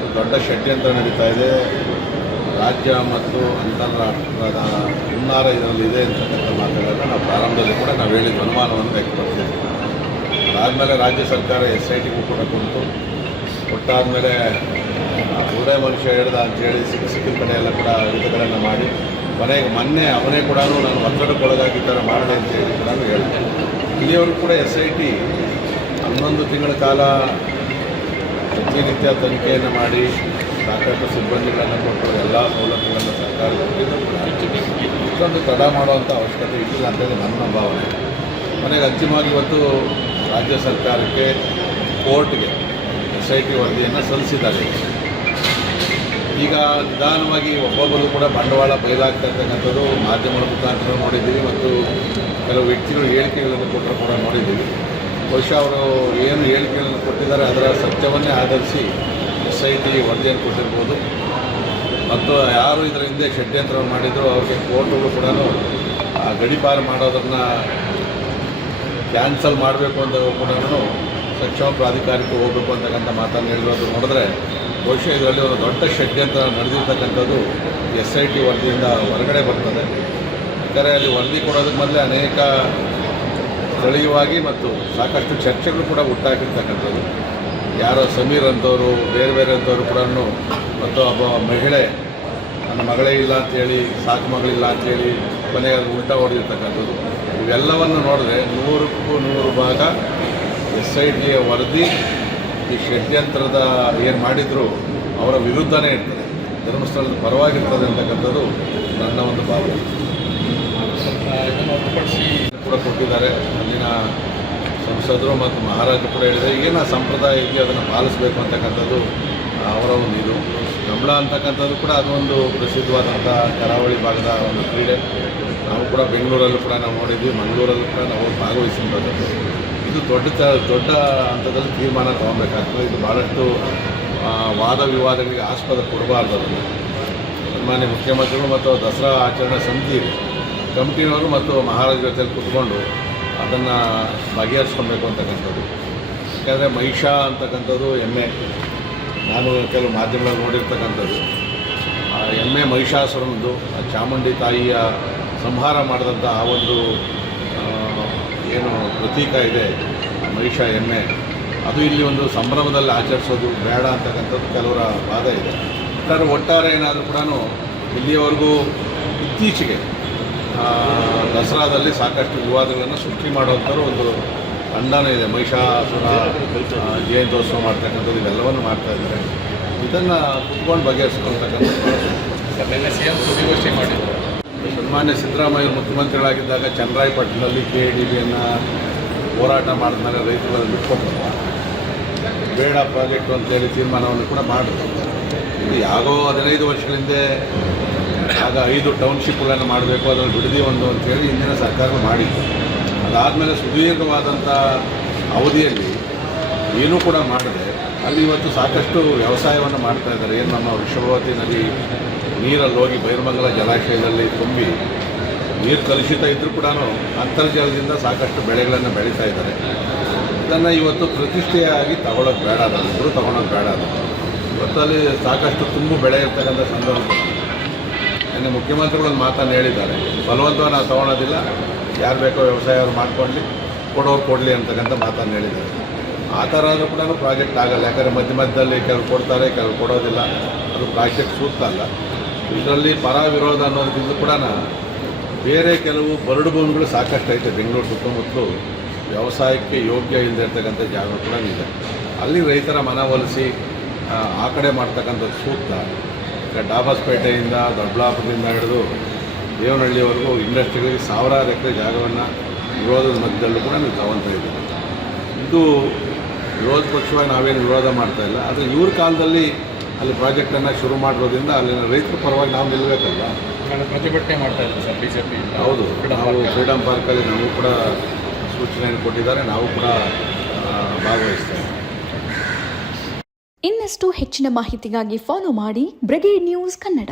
ಒಂದು ದೊಡ್ಡ ಷಡ್ಯಂತ್ರ ನಡೀತಾ ಇದೆ. ರಾಜ್ಯ ಮತ್ತು ಅಂತಾರಾಷ್ಟ್ರದ ಹುನ್ನಾರ ಇದರಲ್ಲಿ ಇದೆ ಅಂತಕ್ಕಂಥ ಮಾತುಗಳನ್ನು ನಾವು ಪ್ರಾರಂಭದಲ್ಲಿ ಕೂಡ ನಾವು ಹೇಳಿದ ಅನುಮಾನವನ್ನು ವ್ಯಕ್ತಪಡಿಸಿದ್ವಿ. ಅದಾದಮೇಲೆ ರಾಜ್ಯ ಸರ್ಕಾರ SITಗೂ ಕೂಡ ಕೊಟ್ಟು ಕೊಟ್ಟಾದಮೇಲೆ ಒಳ್ಳೆಯ ಮನುಷ್ಯ ಹೇಳ್ದ ಅಂತೇಳಿ ಸಿಕ್ಕಿದ ಕಡೆ ಎಲ್ಲ ಕೂಡ ವಿಧಗಳನ್ನು ಮಾಡಿ ಮೊನ್ನೆ ಅವನೇ ಕೂಡ ನಾನು ಒತ್ತಡಕ್ಕೊಳಗಾಗಿ ಥರ ಮಾಡಲಿ ಅಂತ ಹೇಳಿ ಕೂಡ ಹೇಳಿದೆ. ಇಲ್ಲಿಯವರು ಕೂಡ SIT 11 ತಿಂಗಳ ಕಾಲ ಪ್ರತಿನಿತ್ಯ ತನಿಖೆಯನ್ನು ಮಾಡಿ ಸಾಕಷ್ಟು ಸಿಬ್ಬಂದಿಗಳನ್ನು ಕೊಟ್ಟು ಎಲ್ಲ ಸವಲತ್ತುಗಳನ್ನು ಸರ್ಕಾರ ಕೊಟ್ಟಿದ್ದು ಕೂಡ ಇಷ್ಟೊಂದು ತಡ ಮಾಡುವಂಥ ಅವಶ್ಯಕತೆ ಇಲ್ಲ ಅಂತೇಳಿ ನನ್ನ ಭಾವನೆ. ಮನೆಗೆ ಅಂತಿಮವಾಗಿ ಇವತ್ತು ರಾಜ್ಯ ಸರ್ಕಾರಕ್ಕೆ ಕೋರ್ಟ್ಗೆ SIT ವರದಿಯನ್ನು ಸಲ್ಲಿಸಿದ್ದಾರೆ. ಈಗ ನಿಧಾನವಾಗಿ ಒಬ್ಬೊಬ್ಬರು ಕೂಡ ಬಂಡವಾಳ ಬಯಲಾಗ್ತಾ ಇರ್ತಕ್ಕಂಥದ್ದು ಮಾಧ್ಯಮಗಳ ಮುಖಾಂತರ ನೋಡಿದ್ದೀವಿ ಮತ್ತು ಕೆಲವು ವ್ಯಕ್ತಿಗಳು ಹೇಳಿಕೆಗಳನ್ನು ಕೊಟ್ಟರು ಕೂಡ ನೋಡಿದ್ದೀವಿ. ಬಹುಶಃ ಅವರು ಏನು ಹೇಳಿಕೆಗಳನ್ನು ಕೊಟ್ಟಿದ್ದಾರೆ ಅದರ ಸತ್ಯವನ್ನೇ ಆಧರಿಸಿ SIT ವರದಿಯನ್ನು ಕೊಟ್ಟಿರ್ಬೋದು ಮತ್ತು ಯಾರು ಇದರ ಹಿಂದೆ ಷಡ್ಯಂತ್ರವನ್ನು ಮಾಡಿದ್ರು ಅವ್ರಿಗೆ ಕೋರ್ಟ್ಗಳು ಕೂಡ ಗಡೀಪಾರು ಮಾಡೋದನ್ನು ಕ್ಯಾನ್ಸಲ್ ಮಾಡಬೇಕು ಅಂತ ಕೂಡ ಸಕ್ಷಮ ಪ್ರಾಧಿಕಾರಕ್ಕೆ ಹೋಗಬೇಕು ಅಂತಕ್ಕಂಥ ಮಾತನ್ನು ಹೇಳಿರೋದು ನೋಡಿದ್ರೆ ಬಹುಶಃ ಇದರಲ್ಲಿ ಒಂದು ದೊಡ್ಡ ಷಡ್ಯಂತ್ರ ನಡೆದಿರ್ತಕ್ಕಂಥದ್ದು SIT ವರದಿಯಿಂದ ಹೊರಗಡೆ ಬರ್ತದೆ. ಯಾಕಂದರೆ ಅಲ್ಲಿ ವರದಿ ಕೊಡೋದಕ್ಕೆ ಮೊದಲೇ ಅನೇಕ ಸ್ಥಳೀಯವಾಗಿ ಮತ್ತು ಸಾಕಷ್ಟು ಚರ್ಚೆಗಳು ಕೂಡ ಹುಟ್ಟಾಕಿರ್ತಕ್ಕಂಥದ್ದು. ಯಾರೋ ಸಮೀರ್ ಅಂತವರು ಬೇರೆ ಅಂತವರು ಕೂಡ ಮತ್ತು ಒಬ್ಬ ಮಹಿಳೆ ನನ್ನ ಮಗಳೇ ಇಲ್ಲ ಅಂಥೇಳಿ ಸಾಕು ಮಗಳಿಲ್ಲ ಅಂಥೇಳಿ ಕೊನೆಗೆ ಅದು ಉಲ್ಟಾ ಹೊಡೆದಿರ್ತಕ್ಕಂಥದ್ದು. ಇವೆಲ್ಲವನ್ನು ನೋಡಿದ್ರೆ 100ಕ್ಕೂ 100 ಭಾಗ SITಯ ವರದಿ ಈ ಷಡ್ಯಂತ್ರದ ಏನು ಮಾಡಿದರೂ ಅವರ ವಿರುದ್ಧನೇ ಇರ್ತದೆ, ಧರ್ಮಸ್ಥಳದ ಪರವಾಗಿರ್ತದೆ ಅಂತಕ್ಕಂಥದ್ದು ನನ್ನ ಒಂದು ಭಾವನೆ. ಇದನ್ನು ಹೊರತುಪಡಿಸಿ ಕೂಡ ಕೊಟ್ಟಿದ್ದಾರೆ ಅಲ್ಲಿನ ಸಂಸದರು ಮತ್ತು ಮಹಾರಾಜರು ಕೂಡ ಹೇಳಿದರೆ ಏನು ಸಂಪ್ರದಾಯ ಇದೆಯೋ ಅದನ್ನು ಪಾಲಿಸಬೇಕು ಅಂತಕ್ಕಂಥದ್ದು ಅವರ ಒಂದು ಇದು. ಕಂಬಳ ಅಂತಕ್ಕಂಥದ್ದು ಕೂಡ ಅದೊಂದು ಪ್ರಸಿದ್ಧವಾದಂಥ ಕರಾವಳಿ ಭಾಗದ ಒಂದು ಕ್ರೀಡೆ. ನಾವು ಕೂಡ ಬೆಂಗಳೂರಲ್ಲೂ ಕೂಡ ನಾವು ನೋಡಿದ್ವಿ, ಮಂಗಳೂರಲ್ಲೂ ಕೂಡ ನಾವು ಭಾಗವಹಿಸಿದಂಥದ್ದು. ಇದು ದೊಡ್ಡ ಹಂತದಲ್ಲಿ ತೀರ್ಮಾನ ತೊಗೊಬೇಕಾಗ್ತದೆ. ಇದು ಭಾಳಷ್ಟು ವಾದ ವಿವಾದಗಳಿಗೆ ಆಸ್ಪದ ಕೊಡಬಾರ್ದು. ಅದನ್ನು ಸನ್ಮಾನ್ಯ ಮುಖ್ಯಮಂತ್ರಿಗಳು ಮತ್ತು ದಸರಾ ಆಚರಣಾ ಸಮಿತಿ ಕಮಿಟಿನವರು ಮತ್ತು ಮಹಾರಾಜರ ಜೊತೆಲಿ ಕೂತ್ಕೊಂಡು ಅದನ್ನು ಬಗೆಹರಿಸ್ಕೊಬೇಕು ಅಂತಕ್ಕಂಥದ್ದು. ಯಾಕಂದರೆ ಮಹಿಷ ಅಂತಕ್ಕಂಥದ್ದು ಎಮ್ಮೆ, ನಾನು ಕೆಲವು ಮಾಧ್ಯಮಗಳಲ್ಲಿ ನೋಡಿರ್ತಕ್ಕಂಥದ್ದು ಎಮ್ಮೆ ಮಹಿಷಾಸುರನದು ಚಾಮುಂಡಿ ತಾಯಿಯ ಸಂಹಾರ ಮಾಡಿದಂಥ ಆ ಒಂದು ಏನು ಪ್ರತೀಕ ಇದೆ ಮಹಿಷ ಎಮ್ಮೆ, ಅದು ಇಲ್ಲಿ ಒಂದು ಸಂಭ್ರಮದಲ್ಲಿ ಆಚರಿಸೋದು ಬೇಡ ಅಂತಕ್ಕಂಥದ್ದು ಕೆಲವರ ವಾದ ಇದೆ. ಒಟ್ಟಾರೆ ಏನಾದರೂ ಕೂಡ ಇಲ್ಲಿಯವರೆಗೂ ಇತ್ತೀಚೆಗೆ ದಸರಾದಲ್ಲಿ ಸಾಕಷ್ಟು ವಿವಾದಗಳನ್ನು ಸೃಷ್ಟಿ ಮಾಡುವಂಥವ್ರು ಒಂದು ತಂಡನೇ ಇದೆ. ಮಹಿಷಾಸುರ ಜಯಂತ್ಯೋತ್ಸವ ಮಾಡ್ತಕ್ಕಂಥದ್ದು ಇವೆಲ್ಲವನ್ನು ಮಾಡ್ತಾಯಿದ್ದಾರೆ. ಇದನ್ನು ಕುತ್ಕೊಂಡು ಬಗೆಹರಿಸ್ಕೊಳ್ತಕ್ಕಂಥದ್ದು CM ಸುದ್ದಿಗೋಷ್ಠಿ ಮಾಡಿದ್ದಾರೆ. ಸನ್ಮಾನ್ಯ ಸಿದ್ದರಾಮಯ್ಯ ಮುಖ್ಯಮಂತ್ರಿಗಳಾಗಿದ್ದಾಗ ಚನ್ನರಾಯಪಟ್ಟಣದಲ್ಲಿ KDBಯನ್ನು ಹೋರಾಟ ಮಾಡಿದ್ಮೇಲೆ ರೈತರುಗಳನ್ನು ಬಿಟ್ಕೊಟ್ಟು ಬೇಡ ಪ್ರಾಜೆಕ್ಟು ಅಂತೇಳಿ ತೀರ್ಮಾನವನ್ನು ಕೂಡ ಮಾಡಿದ್ರು. ಇದು ಯಾಗೋ 15 ವರ್ಷಗಳ ಹಿಂದೆ ಆಗ 5 ಟೌನ್ಶಿಪ್ಗಳನ್ನು ಮಾಡಬೇಕು, ಅದನ್ನು ಬಿಡದಿ ಒಂದು ಅಂತೇಳಿ ಹಿಂದಿನ ಸರ್ಕಾರ ಮಾಡಿತ್ತು. ಅದಾದಮೇಲೆ ಸುದೀರ್ಘವಾದಂಥ ಅವಧಿಯಲ್ಲಿ ಏನೂ ಕೂಡ ಮಾಡದೆ ಅಲ್ಲಿ ಇವತ್ತು ಸಾಕಷ್ಟು ವ್ಯವಸಾಯವನ್ನು ಮಾಡ್ತಾಯಿದ್ದಾರೆ. ಏನು ನಮ್ಮ ವೃಷಭಾವತಿ ನದಿ ನೀರಲ್ಲಿ ಹೋಗಿ ಬೈರಮಂಗಲ ಜಲಾಶಯದಲ್ಲಿ ತುಂಬಿ ನೀರು ಕಲುಷಿತ ಇದ್ದರೂ ಕೂಡ ಅಂತರ್ಜಲದಿಂದ ಸಾಕಷ್ಟು ಬೆಳೆಗಳನ್ನು ಬೆಳೀತಾ ಇದ್ದಾರೆ. ಇದನ್ನು ಇವತ್ತು ಪ್ರತಿಷ್ಠೆಯಾಗಿ ತಗೊಳ್ಳೋದು ಬೇಡ, ಅದನ್ನು ತಗೊಳ್ಳೋದು ಬೇಡ. ಅದು ಇವತ್ತಲ್ಲಿ ಸಾಕಷ್ಟು ತುಂಬು ಬೆಳೆ ಇರ್ತಕ್ಕಂಥ ಸಂದರ್ಭದಲ್ಲಿ ಇನ್ನು ಮುಖ್ಯಮಂತ್ರಿಗಳು ಮಾತನ್ನು ಹೇಳಿದ್ದಾರೆ, ಬಲವಂತವಾಗಿ ನಾವು ತೊಗೊಳೋದಿಲ್ಲ, ಯಾರು ಬೇಕೋ ವ್ಯವಸಾಯ ಅವ್ರು ಮಾಡ್ಕೊಳ್ಳಿ, ಕೊಡೋರು ಕೊಡಲಿ ಅಂತಕ್ಕಂಥ ಮಾತನ್ನು ಹೇಳಿದ್ದಾರೆ. ಆ ಥರ ಆದರೂ ಕೂಡ ಪ್ರಾಜೆಕ್ಟ್ ಆಗಲ್ಲ. ಯಾಕಂದರೆ ಮಧ್ಯದಲ್ಲಿ ಕೆಲವು ಕೊಡ್ತಾರೆ, ಕೆಲವು ಕೊಡೋದಿಲ್ಲ. ಅದು ಪ್ರಾಜೆಕ್ಟ್ ಸೂಕ್ತ ಅಲ್ಲ. ಇದರಲ್ಲಿ ಪರ ವಿರೋಧ ಅನ್ನೋದಕ್ಕಿಂತ ಕೂಡ ಬೇರೆ ಕೆಲವು ಬರಡು ಭೂಮಿಗಳು ಸಾಕಷ್ಟು ಐತೆ. ಬೆಂಗಳೂರು ಸುತ್ತಮುತ್ತಲು ವ್ಯವಸಾಯಕ್ಕೆ ಯೋಗ್ಯ ಇಲ್ಲದೆ ಇರ್ತಕ್ಕಂಥ ಜಾಗ ಕೂಡ ಇದೆ. ಅಲ್ಲಿ ರೈತರ ಮನವೊಲಿಸಿ ಆ ಕಡೆ ಮಾಡ್ತಕ್ಕಂಥದ್ದು ಸೂಕ್ತ. ಈಗ ಡಾಬಾಸ್ಪೇಟೆಯಿಂದ ದೊಡ್ಡಬಳ್ಳಾಪುರದಿಂದ ಹಿಡಿದು ದೇವನಹಳ್ಳಿವರೆಗೂ ಇಂಡಸ್ಟ್ರಿಗಳಿಗೆ 1000 ಎಕರೆ ಜಾಗವನ್ನು ವಿರೋಧದ ಮಧ್ಯದಲ್ಲೂ ಕೂಡ ನೀವು ತಗೊಳ್ತಾ ಇದ್ದೀವಿ. ಇದು ವಿರೋಧ ಪಕ್ಷವಾಗಿ ನಾವೇನು ವಿರೋಧ ಮಾಡ್ತಾಯಿಲ್ಲ. ಆದರೆ ಇವ್ರ ಕಾಲದಲ್ಲಿ ಅಲ್ಲಿ ಪ್ರಾಜೆಕ್ಟನ್ನು ಶುರು ಮಾಡಿರೋದ್ರಿಂದ ಅಲ್ಲಿನ ರೈತರ ಪರವಾಗಿ ನಾವು ನಿಲ್ಲಬೇಕಲ್ಲ. ಪ್ರತಿಭಟನೆ ಮಾಡ್ತಾ ಇದ್ದೀವಿ ಸರ್ BJP. ಹೌದು, ನಾವು ಫ್ರೀಡಮ್ ಪಾರ್ಕಲ್ಲಿ ನಾವು ಕೂಡ ಸೂಚನೆಯನ್ನು ಕೊಟ್ಟಿದ್ದಾರೆ, ನಾವು ಕೂಡ ಭಾಗವಹಿಸ್ತೇವೆ. ಇನ್ನಷ್ಟು ಹೆಚ್ಚಿನ ಮಾಹಿತಿಗಾಗಿ ಫಾಲೋ ಮಾಡಿ ಬ್ರಿಗೇಡ್ ನ್ಯೂಸ್ ಕನ್ನಡ.